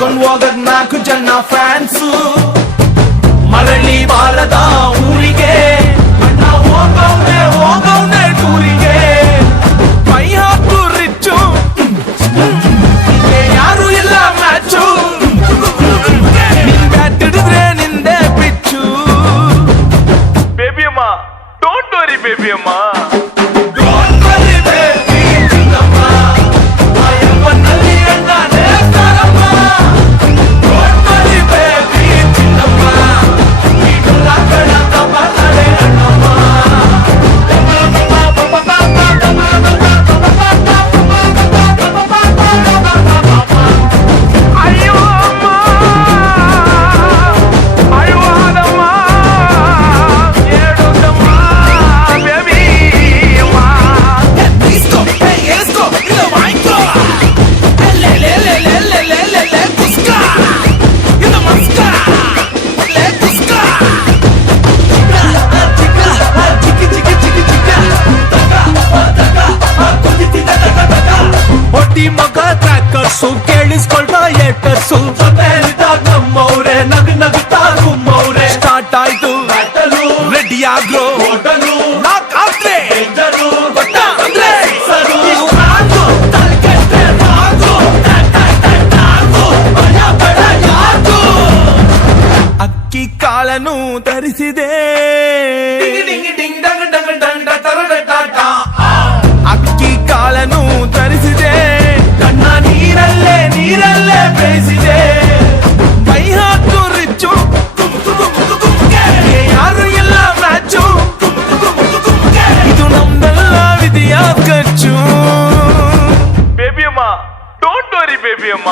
ಎತ್ಕೊಂಡ್ ಹೋಗದ್ 4 ಜನ ಫ್ಯಾನ್ಸು ಮರಳಿ ಬಾರದ ಊರಿಗೆ ಅಣ್ಣ ಹೋಗವ್ನೆ ಟೂರಿಗೆ ಮೈ ಹಾಕು ರಿಚ್ಚು ಯಾರು ಇಲ್ಲ ಮ್ಯಾಚು ನಿನ್ ಬ್ಯಾಟ್ ಹಿಡಿದ್ರೆ ನಿಂದೆ ಪಿಚ್ಚು ಬೇಬಿ ಅಮ್ಮ ಡೋಂಟ್ ವರಿ ಬೇಬಿ ಅಮ್ಮ ಮಗ ಟ್ರ್ಯಾಕರ್ಸು ಕೇಳಿಸ್ಕೊಳ್ತ ಏಟರ್ಸು ನಮ್ಮವ್ರೆ ನಗ್ತಾ ಗುಮ್ಮವ್ರೆ ಸ್ಟಾರ್ಟ್ ಆಯ್ತು ರೆಡಿ ಆಗ್ರೋ ಅಕ್ಕಿ ಕಾಳನು ತರಿಸಿದೆ ಅಕ್ಕಿ ಕಾಳನು ತರಿಸಿದೆ ಕಣ್ಣ ನೀರಲ್ಲೇ ಬೇಯಿಸಿದೆ ಮೈ ಹಾಕು ರಿಚ್ಚು ಯಾರು ಎಲ್ಲ ಮ್ಯಾಚು ಇದು ನಮ್ದೆಲ್ಲ ವಿಧಿಯ ಖರ್ಚು ಬೇಬಿ ಅಮ್ಮ ಡೋಂಟ್ ವರಿ ಬೇಬಿ ಅಮ್ಮ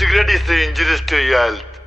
Cigarette is injurious to your health.